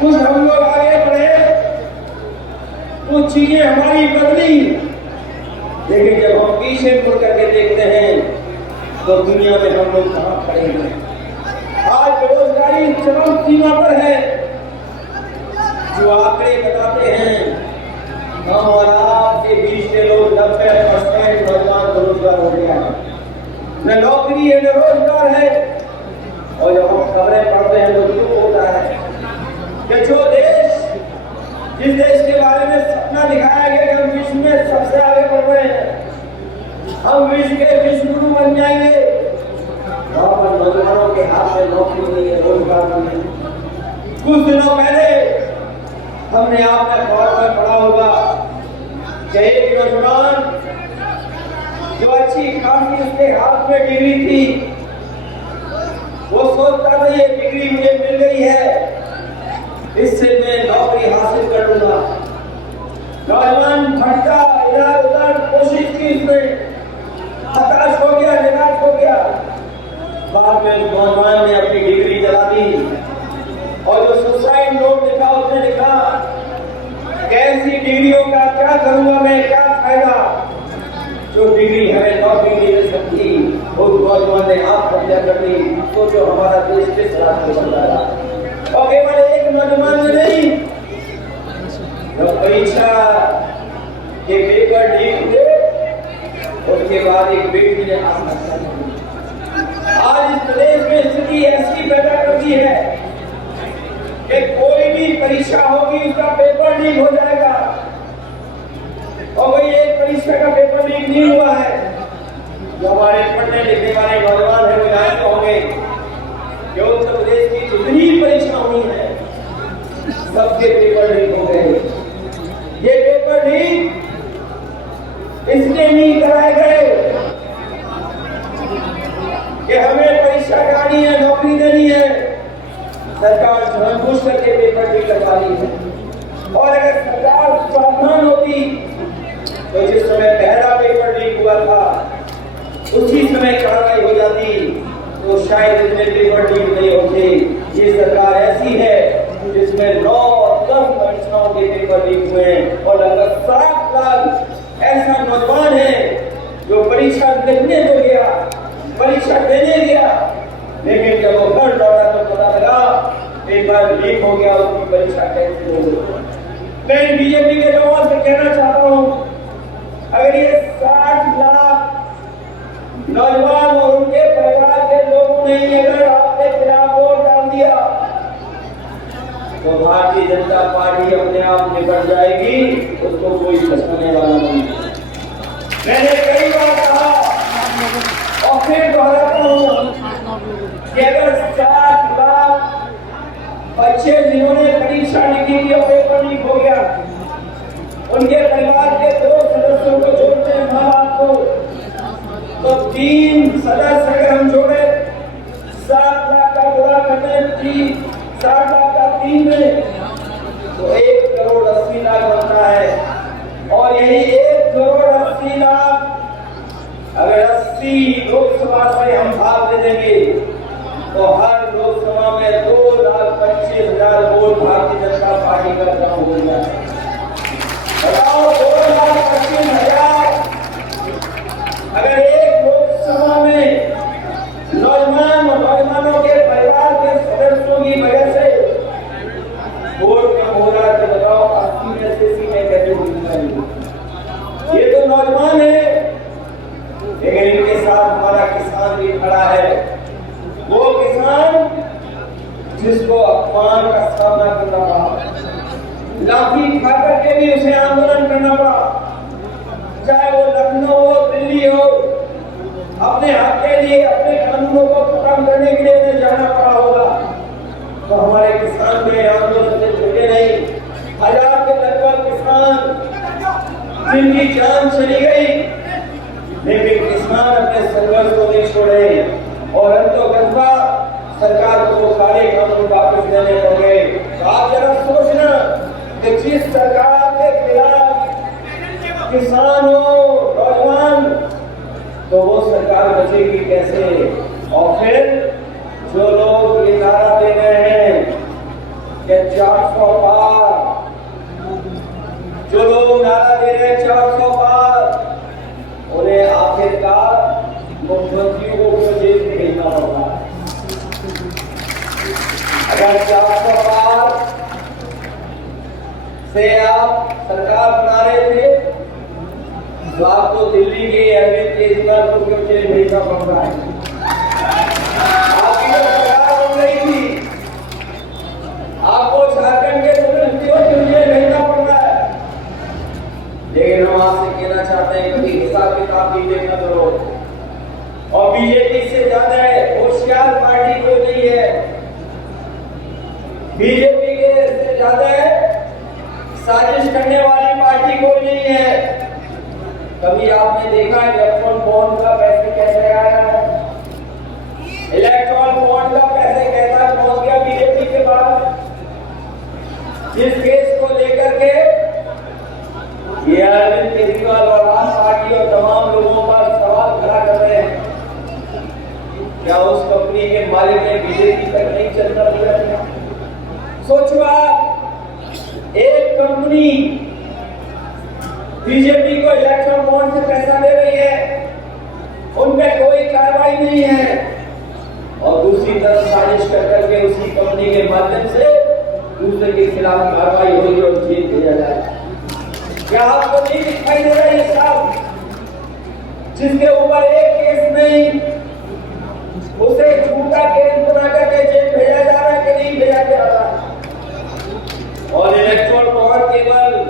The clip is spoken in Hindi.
कुछ हम लोग आगे बढ़े, कुछ चीजें हमारी बदली, लेकिन जब हम पीछे मुड़ करके देखते हैं तो दुनिया में हम लोग कहाँ खड़े हैं। आज बेरोजगारी चरम सीमा पर है। जो आंकड़े बताते हैं हम और आपके बीच के लोग 90% नौजवान बेरोजगार हो गया है, न नौकरी है न रोजगार है। और जब हम खबरें पढ़ते हैं तो दुख होता है कि जो देश, जिस देश के बारे में सपना दिखाया गया कि हम विश्व में सबसे आगे बढ़ रहे हैं, हम विश्व के विश्वगुरु बन जाएंगे, वहां पर नौजवानों के हाथ में नौकरी नहीं है, रोजगार नहीं है। कुछ दिनों पहले हमने आपने खबर में पढ़ा होगा कि एक नौजवान जो अच्छी खासी उसके हाथ में डिग्री थी, वो सोचता था ये डिग्री मुझे मिल गई है, इससे मैं नौकरी हासिल कर लूंगा। नौजवान भटका इधर उधर, कोशिश की, उसने हताश हो गया, निराश हो गया। बाद में नौजवान ने अपनी डिग्री जला दी और जो सुसाइड नोट लिखा उसने लिखा कैसी डिग्रियों का क्या करूंगा मैं, क्या फायदा, जो डिग्री हमें नौकरी नहीं मिल सकती। उस नौजवान ने आत्महत्या कर दी। सोचो हमारा देश किस रास्ते पर जा रहा है। और केवल एक नौजवान ने नहीं, जब परीक्षा के पेपर लीक हुए उसके बाद एक बेटी ने आत्महत्या की। आज इस प्रदेश में स्थिति ऐसी पैदा कर दी है कि कोई भी परीक्षा होगी उसका पेपर लीक हो जाएगा। और वही एक परीक्षा का पेपर लीक नहीं हुआ है, जो हमारे पढ़ने लिखने वाले नौजवान हैं वो जानते होंगे कि उत्तर प्रदेश की जितनी परीक्षा हुई है सबके पेपर लीक हो गए। ये पेपर लीक इसलिए नहीं कराए गए कि हमें परीक्षा करानी है, नौकरी देनी है। सरकार जानबूझ करके पेपर लीक करवा रही है। और अगर सरकार सावधान होती तो जिस समय पहला पेपर लीक हुआ था उसी समय कार्रवाई हो जाती तो शायद इतने पेपर लीक नहीं होते। ये सरकार ऐसी है जिसमें 9-10 परीक्षाओं के पेपर लीक हुए और लगभग 7 लाख ऐसा नौजवान है जो परीक्षा लिखने तो गया, परीक्षा देने गया, लेकिन जब वो घर लौटा तो पता लगा पेपर लीक हो गया, उसकी परीक्षा कैंसिल हो गई। मैं बीजेपी के लोगों से कहना चाहता हूँ, अगर ये 60 लाख नौजवान और उनके परिवार के लोगों ने अगर आपके खिलाफ वोट डाल दिया तो भारतीय जनता पार्टी अपने आप निकल जाएगी, उसको कोई फंसाने वाला नहीं। मैंने कई बार कहा और फिर दोहराता हूँ कि अगर 60 लाख बच्चे जिन्होंने परीक्षा लिखी थी और पेपर लीक हो गया, उनके परिवार के 2 सदस्यों को जोड़ते हैं, माँ बाप को, तो 3 सदस्य अगर हम जोड़े 7 लाख का गुणा करते 60 लाख का 3 में तो 1 करोड़ 80 लाख बनता है। और यही 1 करोड़ 80 लाख अगर 80 लोकसभा से हम भाग दे देंगे तो हर लोकसभा में 2,25,000 वोट भारतीय जनता पार्टी का काम हो जाए। बताओ 2,25,000 अगर एक लोकसभा में नौजवान और नौजवानों के परिवार के सदस्यों की वजह से वोट कम हो रहा है तो बताओ 80 में से सीटें कैसे मिल जाएंगी। ये तो नौजवान है, लेकिन इनके साथ हमारा किसान भी खड़ा है। वो किसान जिसको अपमान का सामना करना पड़ा, लाठी खा करके भी उसे आंदोलन करना पड़ा, चाहे वो लखनऊ हो, दिल्ली हो, अपने हक के लिए, अपने कानूनों को खत्म करने के लिए उन्हें जाना पड़ा होगा। तो हमारे किसान भी आंदोलन से जुटे नहीं। 1000 के लगभग किसान जिनकी जान चली गई, लेकिन किसान अपने संघर्ष को नहीं छोड़े और अंतोगत्वा सरकार को सारे कानून वापस देने पड़े। तो आप जरा सोचना कि जिस सरकार के खिलाफ किसान हो, नौजवान, तो वो सरकार बचेगी कैसे। और फिर जो लोग ये नारा दे रहे हैं कि 400 पार, जो लोग नारा दे रहे हैं 400 पार, उन्हें आखिरकार मुख्यमंत्रियों को जेल में भेजना होगा। अगर 400 पार से आप सरकार बना रहे थे तो आपको दिल्ली के अरविंद केजरीवाल को क्यों जेल भेजना पड़ रहा है? आपकी जो सरकार बन रही थी, आपको झारखंड के मुख्यमंत्री को क्यों जेल भेजना पड़ रहा है? लेकिन हम आपसे कहना चाहते हैं कि हिसाब किताब भी देखना करो। और बीजेपी से ज्यादा होशियार पार्टी कोई नहीं है। बीजेपी के से ज्यादा साजिश करने वाली पार्टी कोई नहीं है। कभी आपने देखा इलेक्ट्रॉन बॉन्ड का पैसे कैसे आया है? इलेक्ट्रॉन बॉन्ड का पैसे कैसा पहुंच गया बीजेपी के पास? जिस केस को लेकर के ये अरविंद केजरीवाल और आम पार्टी और तमाम लोगों पर सवाल खड़ा कर रहे हैं, क्या उस कंपनी के मालिक ने बीजेपी तक नहीं चलता दिया? सोचो आप, एक कंपनी बीजेपी को इलेक्ट्रॉन बॉन्ड से पैसा दे रही है, उन पे कोई कार्रवाई नहीं है, और दूसरी तरफ साजिश कर करके उसी कंपनी के माध्यम से दूसरे के खिलाफ कार्रवाई होगी और जेल भेजा जाए। क्या आपको नहीं दिखाई दे रहा है ये सब? जिसके ऊपर एक केस नहीं, उसे झूठा केस बना करके जेल भेजा जा रहा है कि नहीं भेजा जा रहा? और इलेक्ट्रॉन बॉन्ड केवल